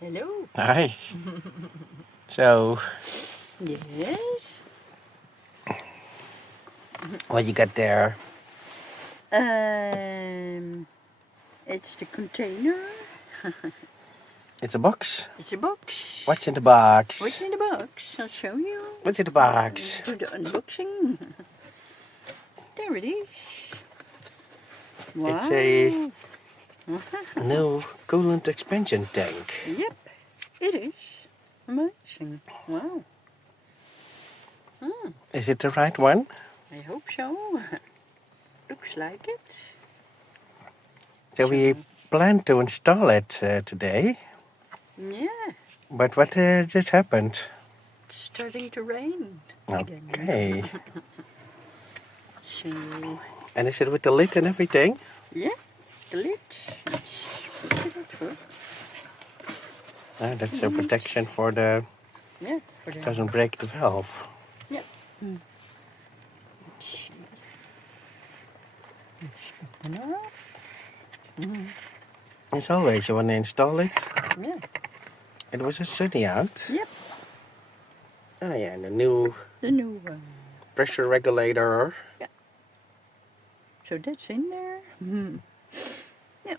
Hello. Hi. So, Yes. what you got there? It's the container. It's a box. It's a box. What's in the box? What's in the box? I'll show you. What's in the box? Do the unboxing. There it is. Wow. It's a new coolant expansion tank. Yep, it is. Amazing. Wow. Is it the right one? I hope so. Looks like it. So we plan to install it today. Yeah. But what just happened? It's starting to rain again. Okay. So, And is it with the lid and everything? yeah, the lid. Let's put it through. That's a protection for the... Yeah, for the... doesn't break the valve. Yeah. Let's see. Let's open up. As always, you want to install it. Yeah. It was a sunny out. Yep. Oh yeah, and the new The new one. pressure regulator. Yeah. So that's in there. Yeah.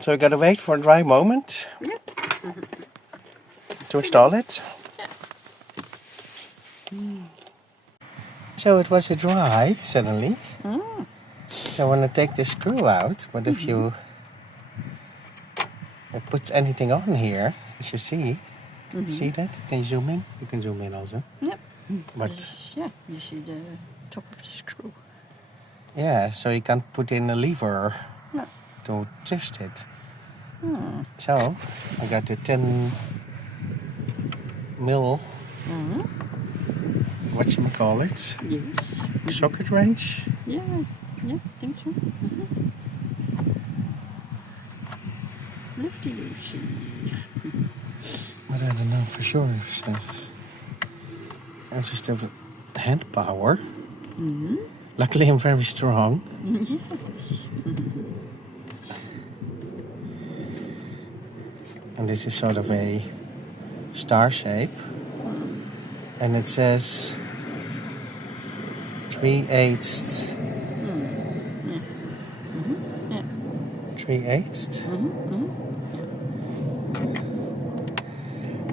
So we gotta wait for a dry moment Yep. to install it. So it was dry suddenly. So I want to take the screw out, but if you put anything on here, as you see that? Can you zoom in? You can zoom in also. Yep. But Yeah, you see the top of the screw. yeah, so you can't put in a lever No. to twist it. So I got the 10 mil. Whatchamacallit? Yes. Socket wrench. Yeah. Yeah, I think so. Lifty loosey. But I don't know for sure if I just have hand power. Luckily I'm very strong. Yes. And this is sort of a star shape. And it says 3/8. 3/8.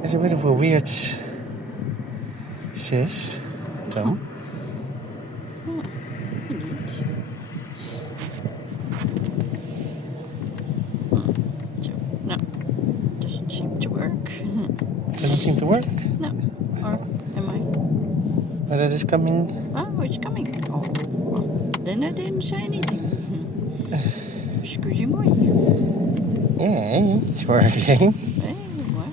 It's a bit of a weird system. Indeed. So, no. Doesn't seem to work. Doesn't seem to work. No. Or am I? But it is coming. Oh, it's coming. Oh, well, then I didn't say anything. Excuse me. Yeah, it's working. Hey, wow.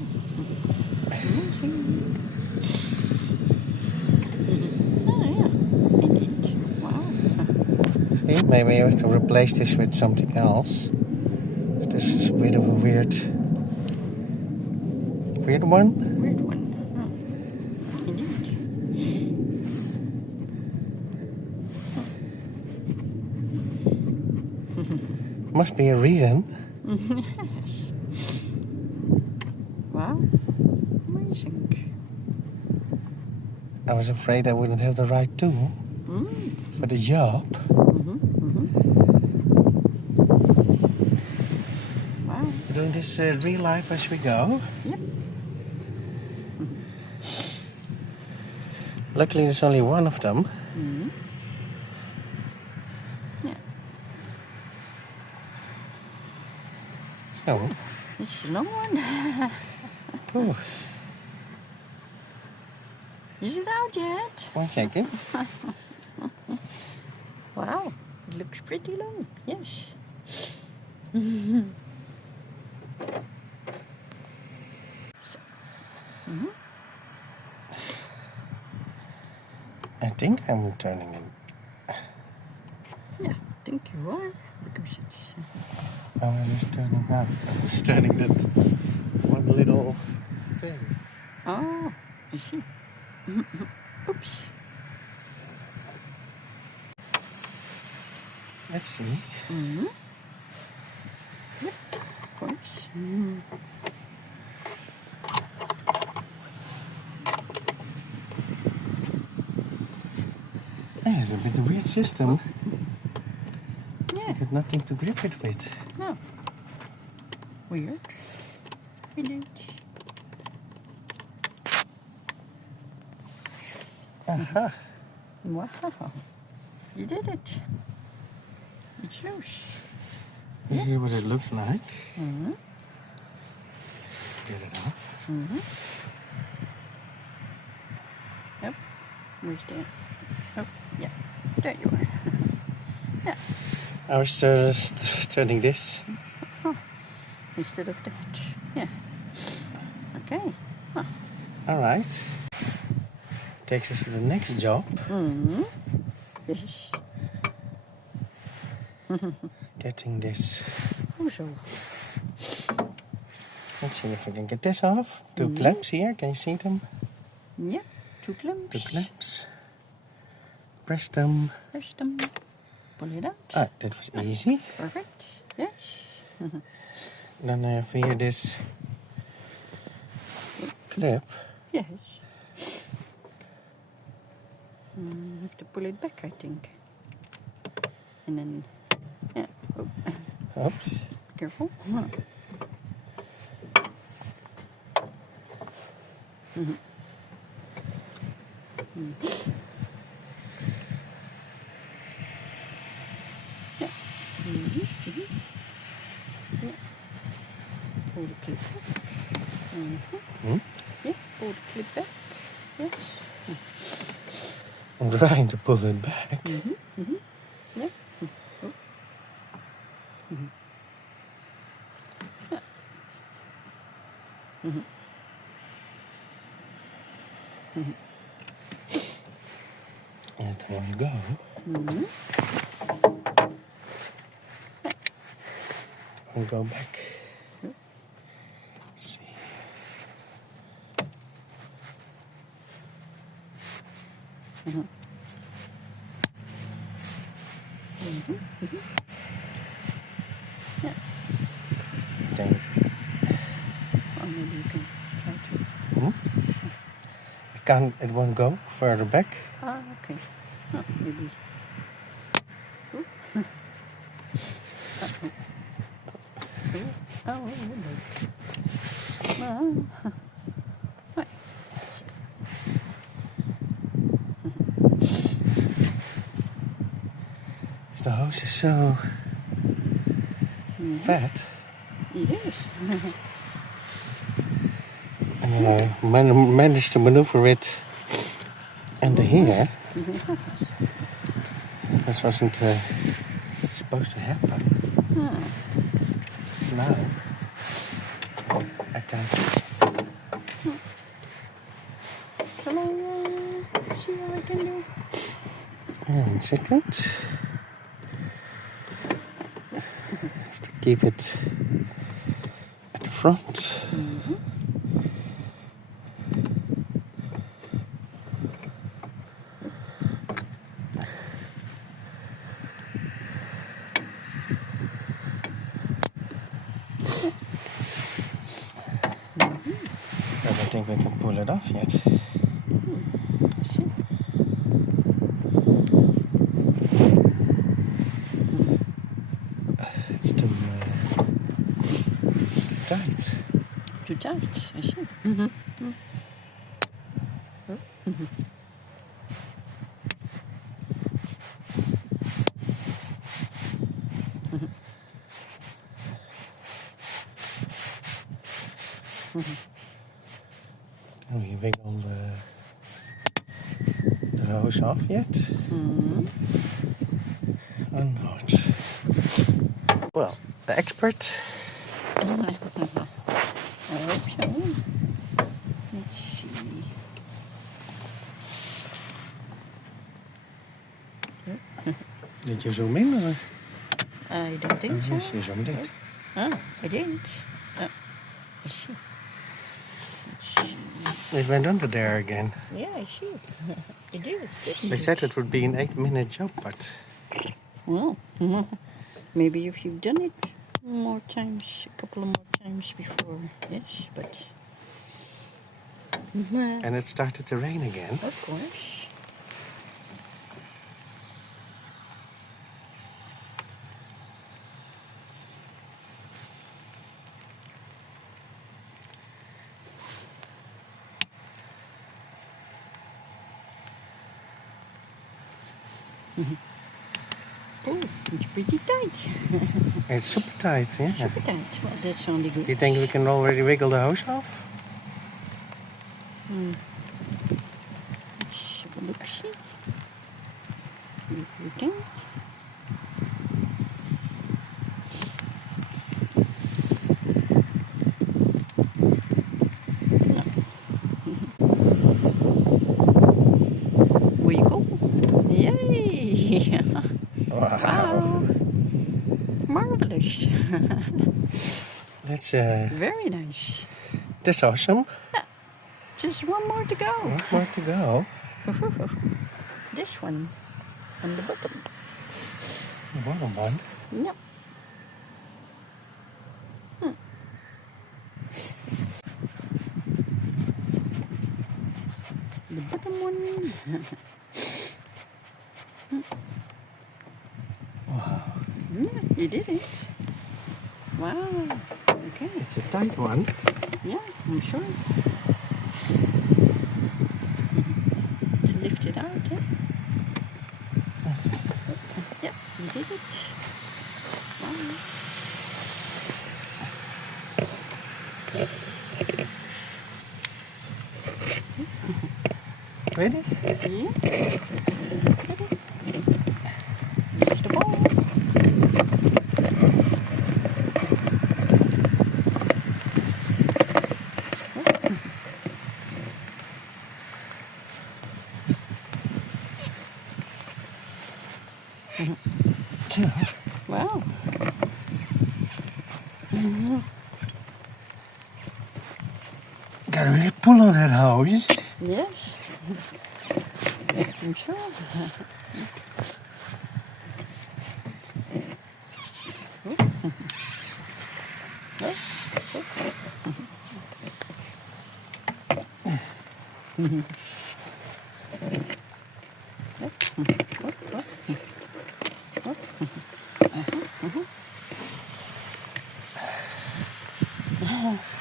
Amazing. Oh, yeah. Indeed. Wow. See, maybe I have to replace this with something else. This is a bit of a weird one. Weird one. Oh. Indeed. Must be a reason. Yes. Wow. Amazing. I was afraid I wouldn't have the right tool for the job. Wow. We're doing this real life as we go. Yep. Luckily there's only one of them. Yeah. So, It's a long one. oh, Is it out yet? 1 second. Wow. It looks pretty long. Yes. So. I think I'm turning it. Yeah, I think you are. Because it's... I was just turning out. I was turning that one little thing. Oh, I see. Oops. Let's see. Yep, of course. Yeah, it's a bit of a weird system. Yeah. Got nothing to grip it with. No. Weird. Village. Aha. Wow. You did it. It's loose. This is what it looks like. Mm-hmm. Get it off. Mm-hmm. Nope. Where's that? Oh, yeah. There you are. Yeah. I was turning this. Instead of that. Yeah. Okay. Huh. All right. Takes us to the next job. Mm-hmm. Yes. Getting this. Hoezo? Let's see if I can get this off. Two clamps here. Can you see them? Yeah. Two clamps. Two clamps. Press them. Press them. Pull it out. Ah, that was easy. Perfect. Yes. Then I have here this clip. Yes. You have to pull it back, I think. And then, yeah. Oh, Oops. careful. Yeah. Yeah. Pull the clip back. Yeah, pull the clip back. Yes. I'm trying to pull it back. Yeah. Oh. Yeah. It won't go. It won't go back. See. Yeah. Then Or maybe you can try to. it won't go further back. Ah, okay. Oh, maybe. Oh. Oh, no. Right. The hose is so fat. It is. And I managed to maneuver it under here. This wasn't supposed to happen. So now I can't fix it. Shall I see what I can do? One second. Have to keep it at the front. I don't think we can pull it off yet. It's too tight. Too tight, I see. Can we wiggle the hose off yet? Or not? Well, the expert. I hope so. Let's see. Did you zoom in? Or? I don't think so. Yes, you zoomed in. Oh, I didn't. Oh, I see. Let's see. It went under there again. Yeah, I see. It did, didn't They it? said it would be an 8-minute job, but Well, maybe if you've done it More times, a couple of more times before this, but And it started to rain again. of course. Oh, it's pretty tight. It's super tight, yeah. Super tight. Well, that's only good. You think we can already wiggle the hose off? Let's have a look, see. If we can. Wiggle. Yay! Wow. Marvelous. That's Very nice. that's awesome. Just one more to go. One more to go. This one on the bottom. The bottom one. Yep. The bottom one. Wow. Yeah, you did it. Wow. Okay. It's a tight one. Yeah, I'm sure. To lift it out, yeah? Yeah, you did it. Wow. Ready? Yeah. Here's the ball. Two. Wow. Gotta really pull on that hose. Yes. Yes, I'm sure.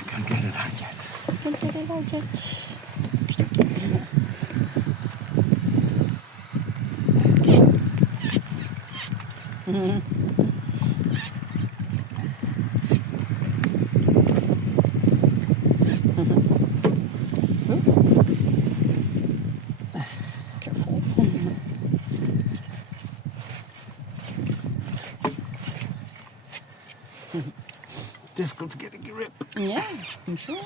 Can't get it out yet. Can't get it out yet. Careful. Difficult to get a grip. Yeah, I'm sure.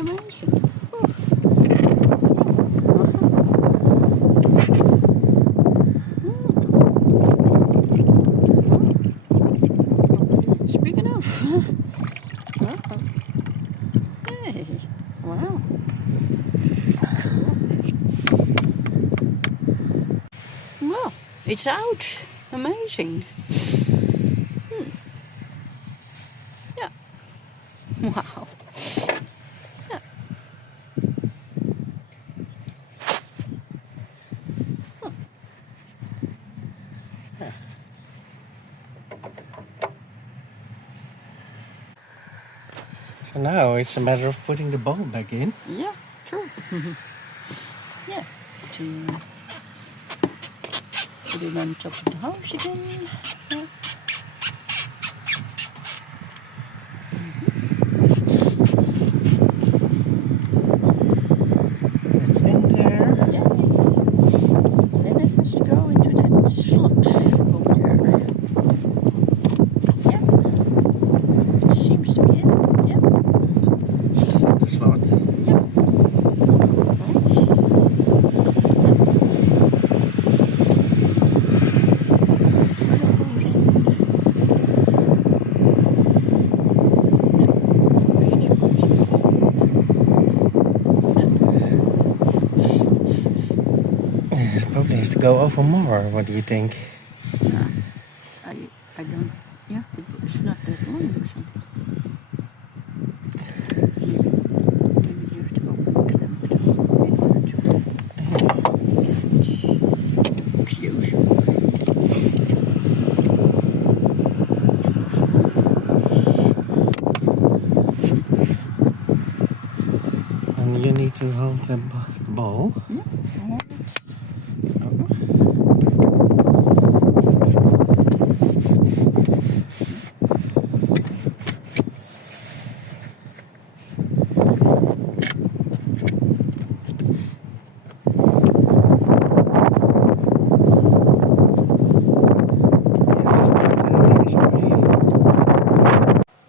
Amazing. It's big enough. Hey, wow. Well, it's out. Amazing. Yeah. Wow. Yeah. So now it's a matter of putting the ball back in. Yeah, true. Yeah. To put it on top of the house again. Yeah. It's in there. Yay. Then it has to go into that slot over there. Yeah. Seems to be it. Yeah. It's in the slot. Yep. Nice. go over more. What do you think? Yeah. I don't. Yeah, it's not that long or something. Maybe you have to open the clamp in order to close your And you need to hold the ball. Yeah.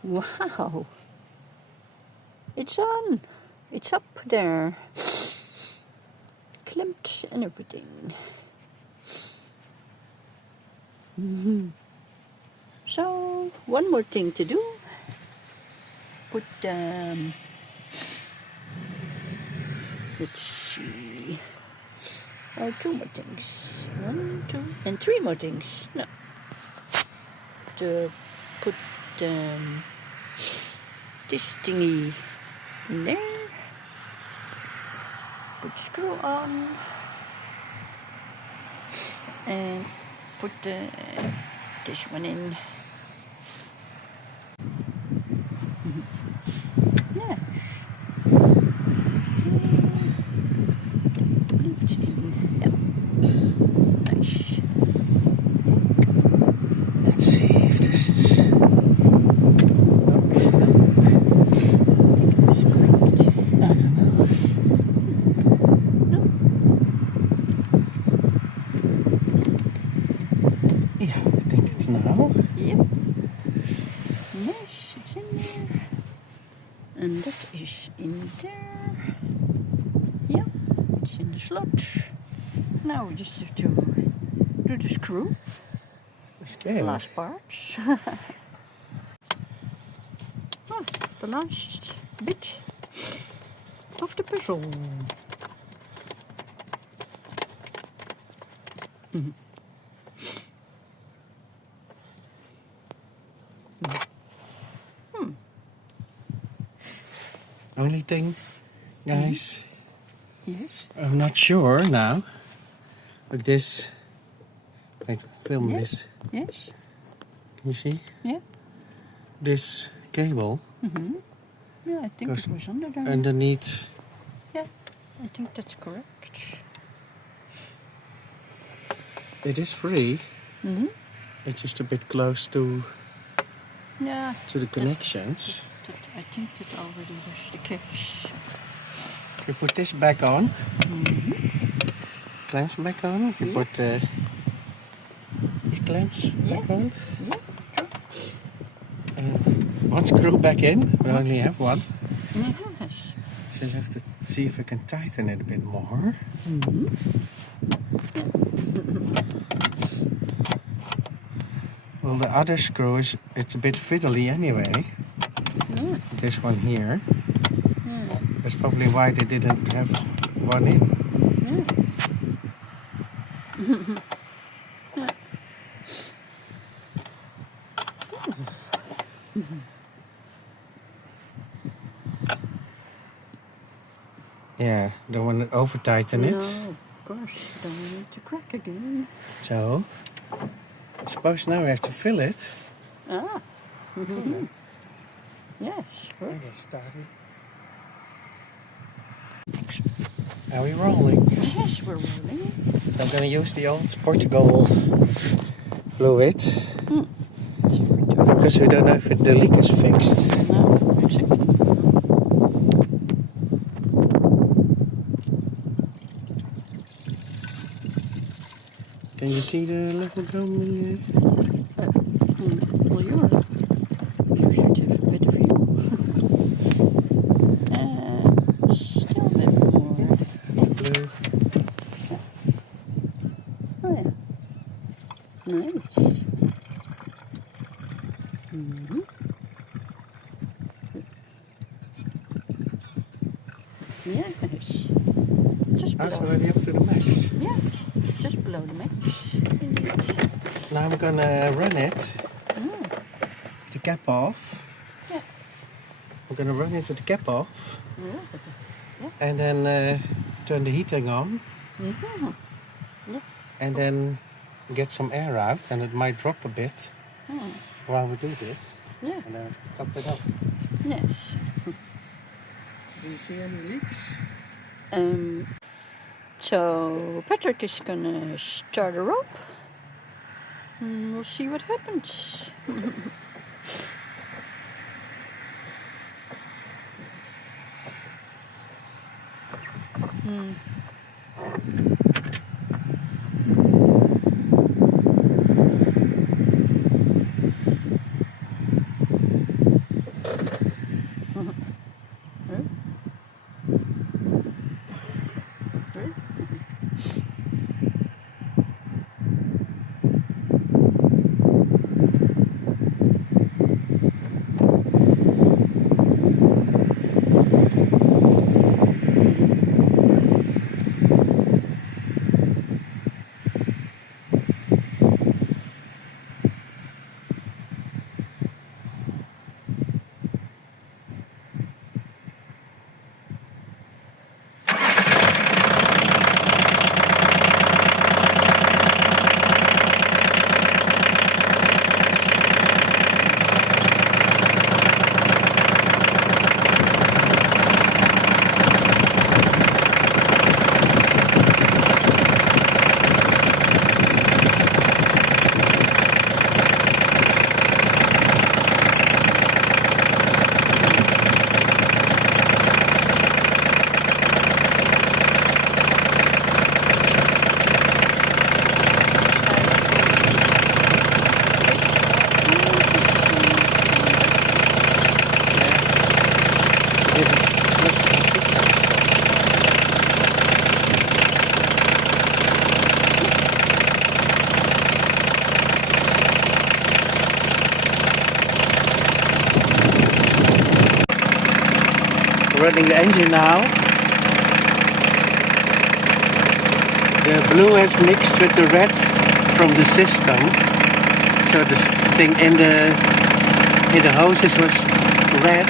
Wow! It's on! It's up there. Clamped and everything. So, one more thing to do. Put, let's see. Oh, 2 more things. 1, 2, and 3 more things. No. To put this thingy in there. Put screw on. And put this one in. Yeah. It's in. Yep. Nice. Let's see if this is. I think it was correct. I don't know. No. Yeah, I think it's now. Yep. Nice. It's in there. And that is in there. Yeah. It's in the slot. Now we just have to do the screw. Okay. The last parts. The last bit of the puzzle. Only thing, guys, Yes. I'm not sure now. But this. Wait, film Yes. this. Yes. Can you see? Yeah. This cable Yeah, I think goes it was under there. underneath. Yeah, I think that's correct. It is free. Mm-hmm. It's just a bit close to Yeah. the connections. I think that already was the case. You put this back on. Mm-hmm. Clamps back on. You Yeah. put these clamps back on. Yeah. One screw back in. We only have one. Yes. So I have to see if I can tighten it a bit more. Mm-hmm. Well, the other screw it's a bit fiddly anyway. Yeah. This one here. Yeah. That's probably why they didn't have one in. Yeah, don't want to over tighten No, it. of course. Don't want it to crack again. So, I suppose now we have to fill it. Ah. Mm-hmm. Yes. Sure. And get started. Are we rolling? Yes, we're rolling. I'm gonna use the old Portugal fluid because we don't know if the leak is fixed. No, exactly. Can you see the level going? Well, you should have a better view. Still a bit more. Blue. Oh yeah. Nice. Mm-hmm. Yes. just That's below. already up to the max. Yeah, just below the max. Indeed. Now I'm gonna run it. The cap off. Yeah. We're gonna run it with the cap off. Yeah. And then turn the heating on. Mm-hmm. Yeah. And then get some air out, and it might drop a bit while we do this. Yeah. And then top it up. Yes. Do you see any leaks? So Patrick is gonna start her up. And we'll see what happens. Running the engine now. The blue has mixed with the red from the system. So this thing in the hoses was red.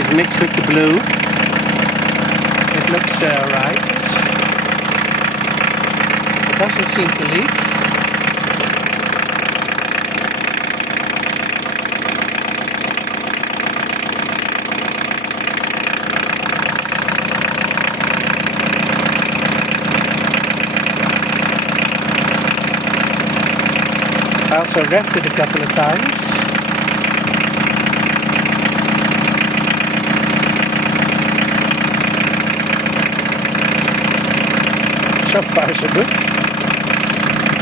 It's mixed with the blue. It looks right. It doesn't seem to leak. I also revved it a couple of times. So far so good.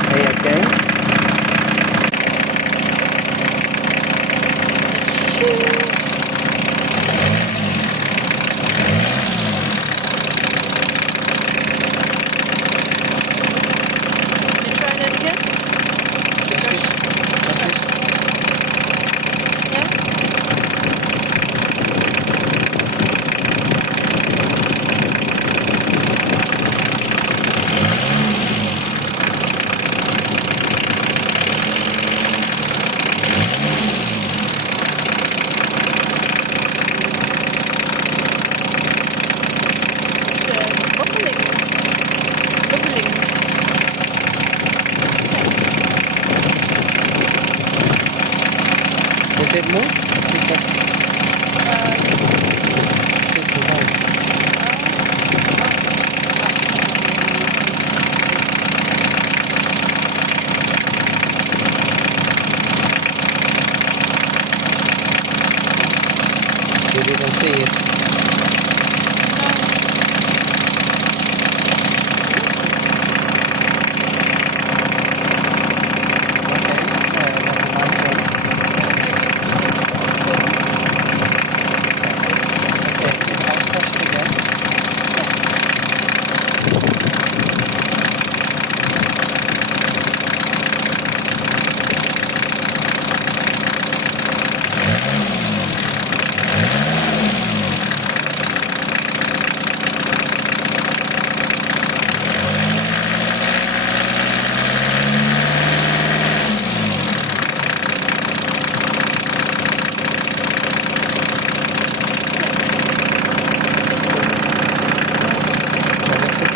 Hey, okay. Try that again? Did it move? You didn't see it.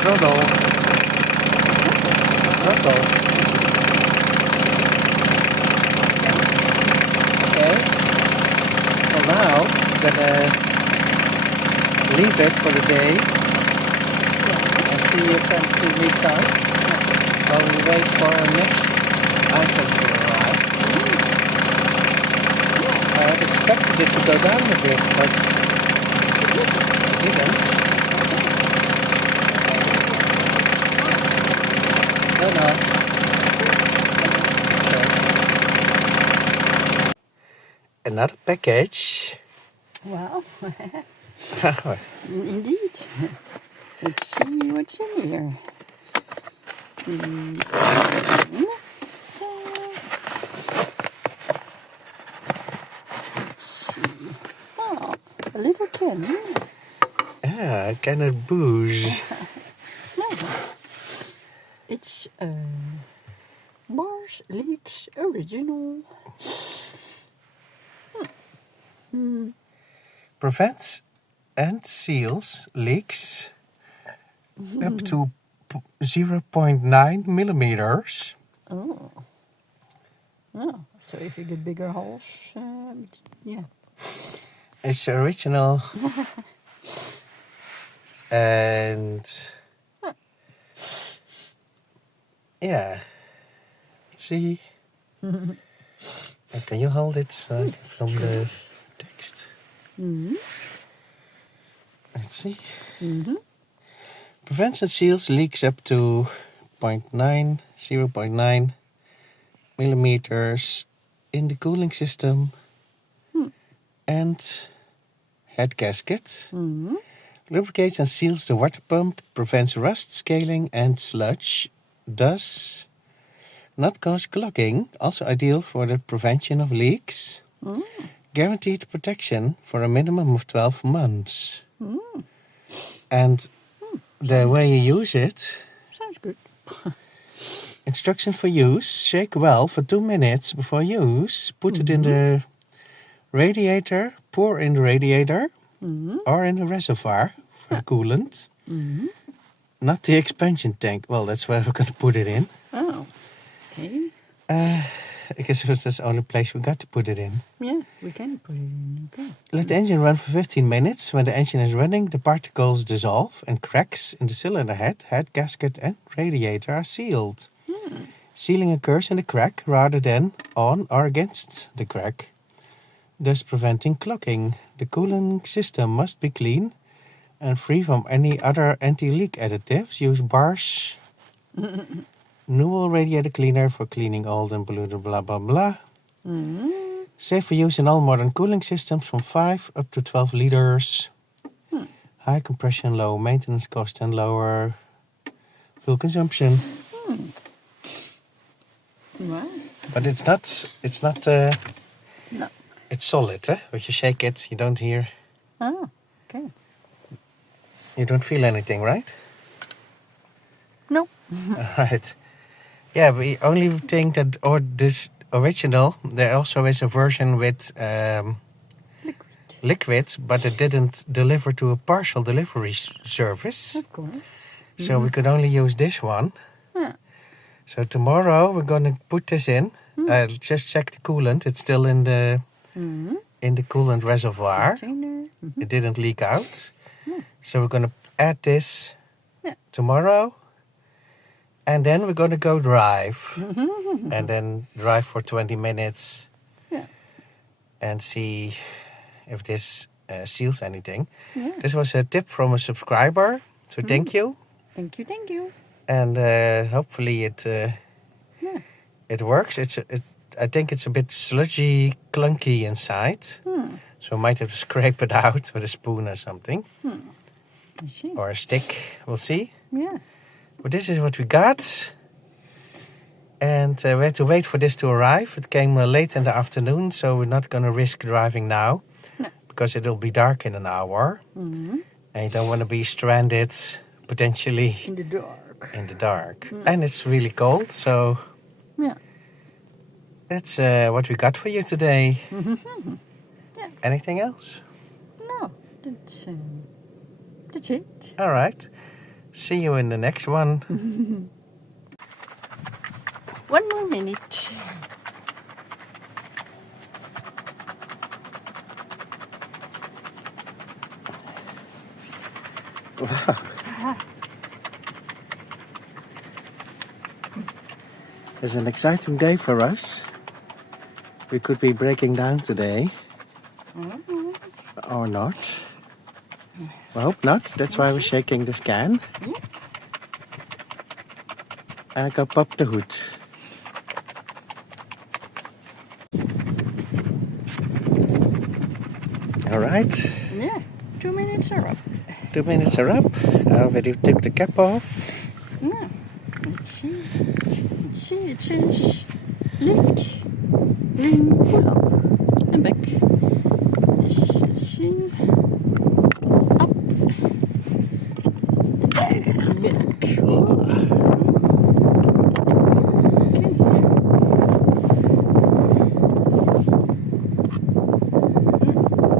throttle. Throttle. Okay. Well, now I'm gonna leave it for the day and see if everything leaks out while we wait for our next item to arrive. I had expected it to go down a bit, but it didn't. No, no. Okay. Another package. Wow. Indeed. Let's see what's in here. Oh, a little can. Ah, a can of booze. No. It's Mars Leaks Original. Prevents and seals leaks up to 0.9 millimeters. Oh. Oh, so if you get bigger holes, yeah. It's original. And yeah, let's see. Can you hold it from the text? Let's see. Prevents and seals leaks up to 0.9 millimeters in the cooling system and head gasket. Lubricates and seals the water pump, prevents rust, scaling and sludge, thus not cause clogging, also ideal for the prevention of leaks. Guaranteed protection for a minimum of 12 months. And the way you use it... Sounds good. Instruction for use. Shake well for 2 minutes before use. Put it in the radiator. Pour in the radiator. Or in the reservoir for the coolant. Not the expansion tank. Well, that's where we're going to put it in. Oh, okay. I guess that's the only place we got to put it in. Yeah, we can put it in. Okay. Let the engine run for 15 minutes. When the engine is running, the particles dissolve and cracks in the cylinder head gasket and radiator are sealed. Sealing occurs in the crack rather than on or against the crack, thus preventing clogging. The cooling system must be clean and free from any other anti-leak additives. Use Bar's Newell radiator cleaner for cleaning old and polluted blah blah blah. Safe for use in all modern cooling systems from 5 up to 12 liters. High compression, low maintenance cost and lower fuel consumption. Wow. But it's not No. it's solid, eh? When you shake it, you don't hear, Oh, okay. you don't feel anything, right? No. Right. Yeah, we only think that, or this original, there also is a version with liquid, but it didn't deliver to a partial delivery service. Of course. So we could only use this one. Yeah. So tomorrow we're going to put this in. Just check the coolant. It's still in the coolant reservoir. It didn't leak out. So we're going to add this tomorrow. And then we're going to go drive. And then drive for 20 minutes. Yeah. And see if this seals anything. Yeah. This was a tip from a subscriber. So thank you. Thank you, thank you. And hopefully it works. I think it's a bit sludgy, clunky inside. So I might have to scrape it out with a spoon or something. I see. Or a stick. We'll see. Yeah. But this is what we got. And we had to wait for this to arrive. It came late in the afternoon, so we're not going to risk driving now. No. Because it'll be dark in an hour. And you don't want to be stranded, potentially, In the dark. in the dark. And it's really cold, so Yeah. that's what we got for you today. Yeah. Anything else? No, that's it. All right. See you in the next one. 1 more minute. Wow. It's an exciting day for us. We could be breaking down today. Or not. I hope not. That's why we're shaking this can. En ik heb op de hoed. Alright. Yeah, 2 minutes are up. 2 minutes are up. I already took the cap off. Yeah. Let's see, it says lift, then pull up and back. Let's see. Up and back.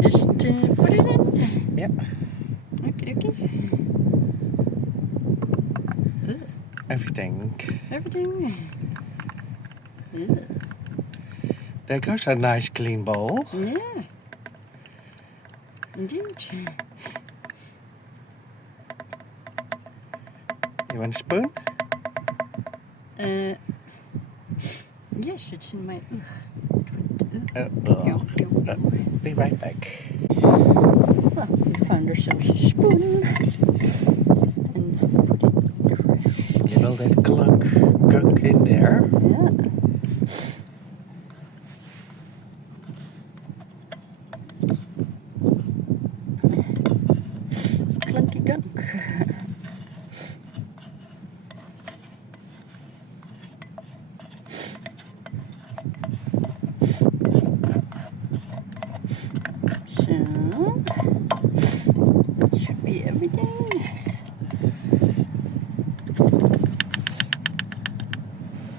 Just put it in. Yeah. Okay. Everything. Yeah. There goes a nice clean bowl. Yeah. Indeed. You want a spoon? Yes, it's in my Be right back. Well, we found ourselves a spoon and put it in the fresh. Get all that gunk in there. Yeah. Clunky gunk. So, that should be everything.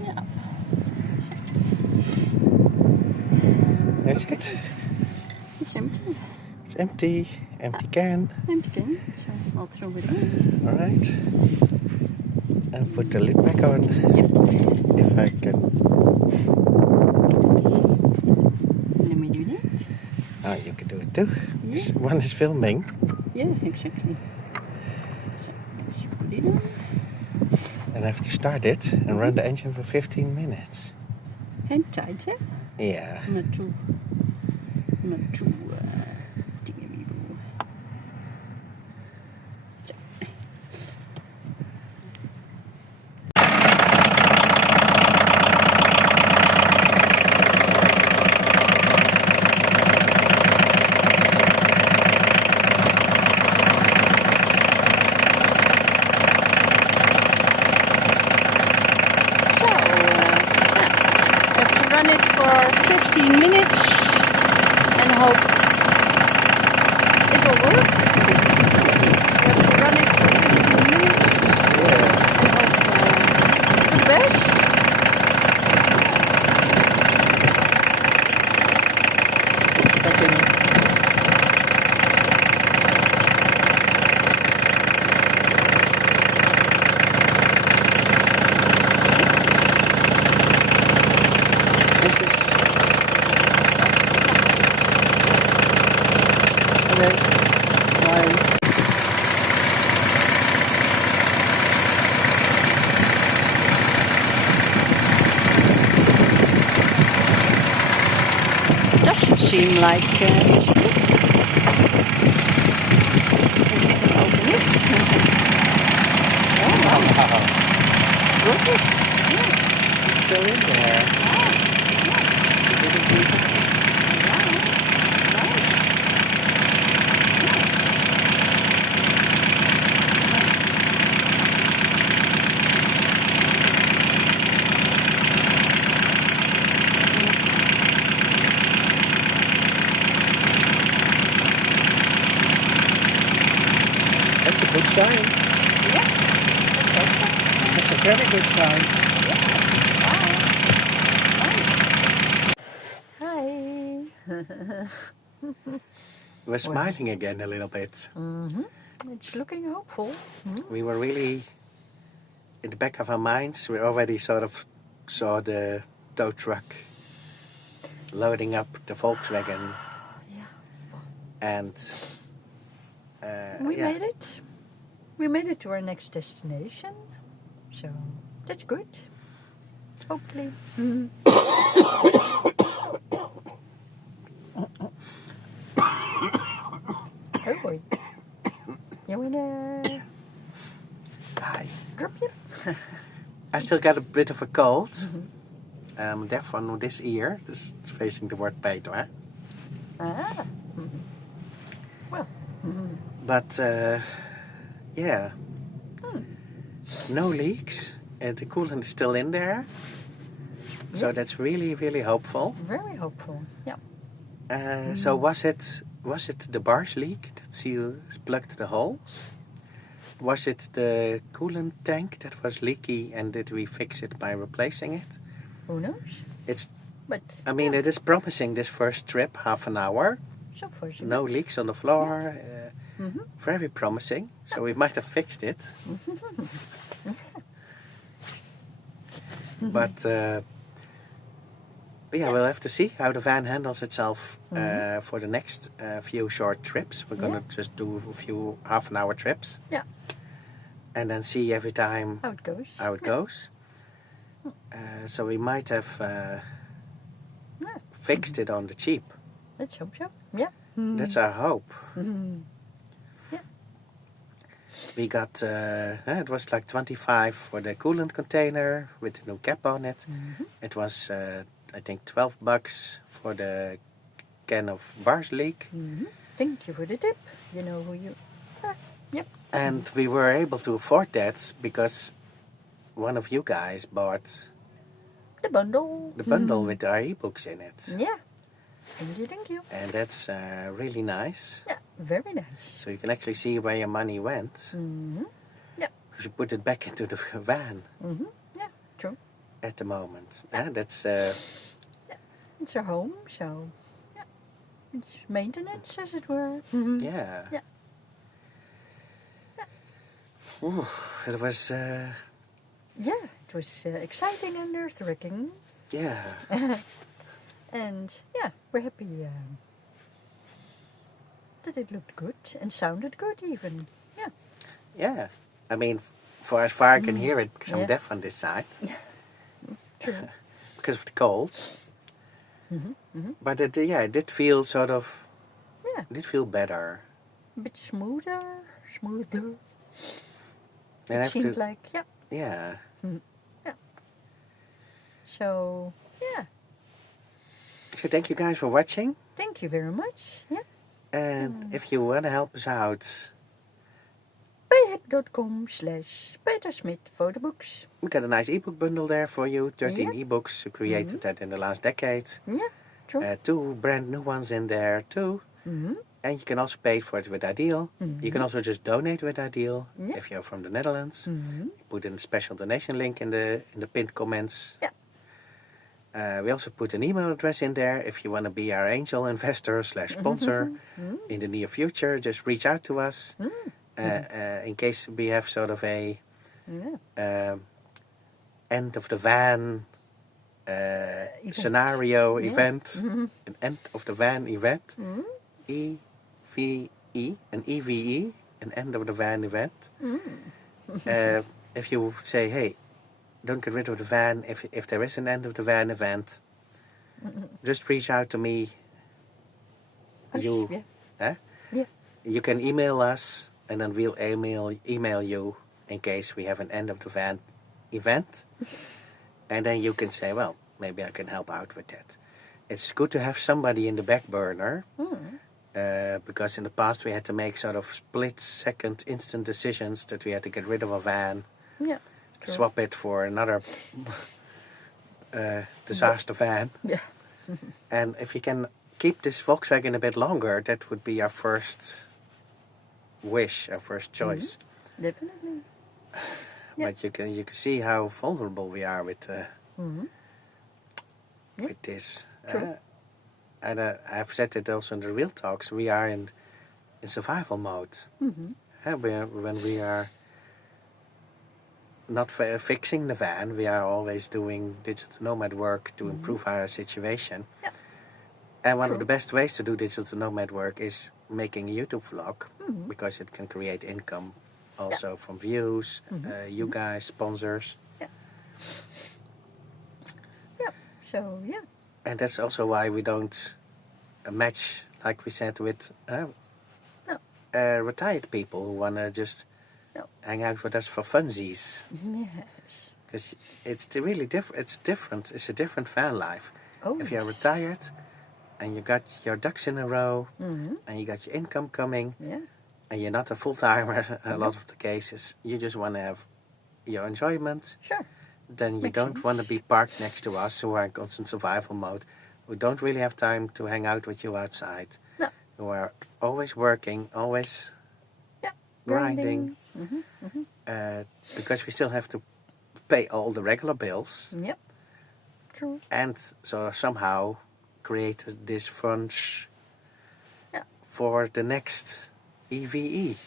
Yeah. That's it. It's empty. It's empty. Empty can. Empty can. So I'll throw it in. Alright. And put the lid back on. Yep. If I can. Let me do that. Oh, you can do it too. Yeah. This one is filming. Yeah, exactly. So let's put it in. And I have to start it and run the engine for 15 minutes. Hand tight, eh? Yeah. Not too dingy. So. Run it for 15 minutes and hope it will work. We have to run it for 15 minutes and hope for the best. This is. Okay. Bye. Doesn't seem like it's good. Open it. Oh wow. Wow. Work it. Yeah. It's still in there. You didn't leave it. That's a good sign. That's a very good sign. Hi. We're smiling again a little bit. It's looking hopeful. We were really, in the back of our minds, we already sort of saw the tow truck loading up the Volkswagen. Yeah. And We yeah. made it. We made it to our next destination. So that's good. Hopefully. Oh boy. You wanna Hi. drop you? I still got a bit of a cold. Deaf on this ear. This is facing the word Peter. Eh? Ah. Well. But yeah. No leaks. The coolant is still in there. So Yeah. that's really, really hopeful. Very hopeful. Yeah. So was it the bars leak that seals plugged the holes? Was it the coolant tank that was leaky and did we fix it by replacing it? Who knows? But I mean, it is promising this first trip, half an hour. so far so No good. leaks on the floor. Very promising. So we might have fixed it. But yeah, we'll have to see how the van handles itself for the next few short trips. We're going to just do a few half-an-hour trips. Yeah. And then see every time How it goes. So we might have fixed it on the cheap. Let's hope so. Yeah. That's our hope. Yeah. We got, it was like 25 for the coolant container with the new cap on it. It was, I think, $12 for the can of bars leak. Thank you for the tip. You know who you are. Yep. And we were able to afford that because one of you guys bought The bundle. the bundle with our ebooks in it. Yeah. Thank you. And that's really nice. Yeah, very nice. So you can actually see where your money went. Yeah. Because you put it back into the van Yeah, true. at the moment. That's It's our home, so yeah. It's maintenance, as it were. yeah. Yeah. Ooh, it was Yeah, it was exciting and earth-wrecking. yeah. And yeah, we're happy that it looked good and sounded good even. Yeah. Yeah. I mean, for as far I can hear it, because I'm Yeah. deaf on this side, True. because of the cold. But it did feel sort of, Yeah. it did feel better. A bit smoother. And I It have seemed to, like, yeah. yeah. So, yeah. So thank you guys for watching. Thank you very much. Yeah. And if you want to help us out, payhip.com/PeterSmith-photobooks. we got a nice ebook bundle there for you. 13 Yeah. ebooks. We created that in the last decade. Yeah, true. 2 brand new ones in there too. And you can also pay for it with Ideal. You can also just donate with Ideal Yeah. if you're from the Netherlands. Put in a special donation link in the pinned comments. Yeah. We also put an email address in there if you want to be our angel investor / sponsor in the near future. Just reach out to us in case we have sort of a end of the van scenario event. An end of the van event. EVE, an EVE, an end of the van event. If you say, hey, don't get rid of the van, if there is an end of the van event, just reach out to me. Yeah. Yeah. You can email us, and then we'll email you in case we have an end of the van event. And then you can say, well, maybe I can help out with that. It's good to have somebody in the back burner. Because in the past we had to make sort of split-second instant decisions that we had to get rid of a van, Yeah. True. swap it for another disaster van. Yeah. And if you can keep this Volkswagen a bit longer, that would be our first wish, our first choice. Definitely. But you can see how vulnerable we are with this. True. And I've said it also in the real talks. We are in survival mode. when we are not fixing the van, we are always doing digital nomad work to improve our situation. Yeah. And one of the best ways to do digital nomad work is making a YouTube vlog, because it can create income also from views, you guys, sponsors. Yeah. Yeah. So yeah. And that's also why we don't match, like we said, with retired people who want to just hang out with us for funsies. Yes. Because it's really different. It's different. It's a different van life. Oh, if you're retired and you got your ducks in a row and you got your income coming and you're not a full-timer a lot of the cases, you just want to have your enjoyment. Sure. Then you don't want to be parked next to us who are in constant survival mode, who don't really have time to hang out with you outside, who are always working, always grinding, because we still have to pay all the regular bills. Yep. True. And so somehow created this funds for the next EVE,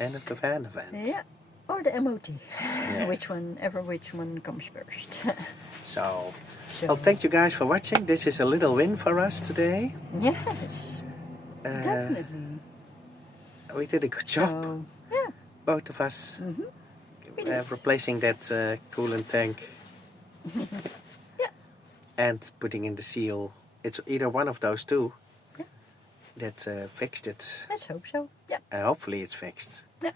end of the van event. Yeah. Or the MOT. Yes. Which one comes first. So, well, thank you guys for watching. This is a little win for us today. Yes. Definitely. We did a good job. So, yeah. Both of us. Replacing that coolant tank. And putting in the seal. It's either one of those two that fixed it. Let's hope so. Yeah. Hopefully it's fixed. Yeah.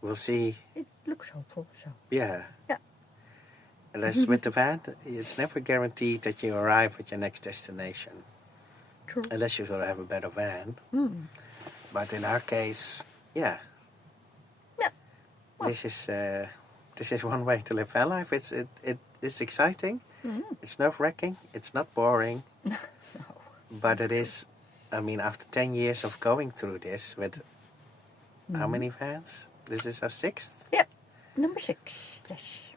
We'll see. It looks hopeful, so. Yeah. Yeah. Unless with the van, it's never guaranteed that you arrive at your next destination. True. Unless you sort of have a better van. But in our case, Yeah. Well. This is one way to live van life. It's exciting. It's nerve-wracking. It's not boring. No. But it is. I mean, after 10 years of going through this with how many vans? This is our 6th. Yep. Number 6. Yes.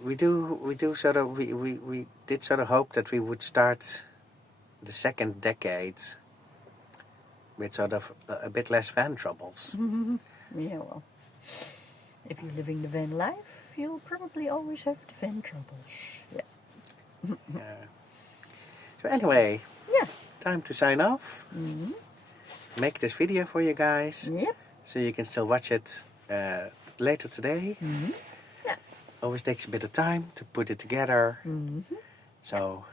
We did sort of hope that we would start the second decade with sort of a bit less van troubles. Yeah, well, if you're living the van life, you'll probably always have the van troubles. Yeah. So anyway, Yeah. time to sign off. Make this video for you guys, Yep. so you can still watch it later today. Yeah. Always takes a bit of time to put it together. So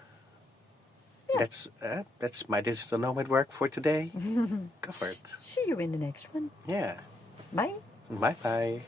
that's my digital nomad work for today. Covered. See you in the next one. Yeah. Bye. Bye bye.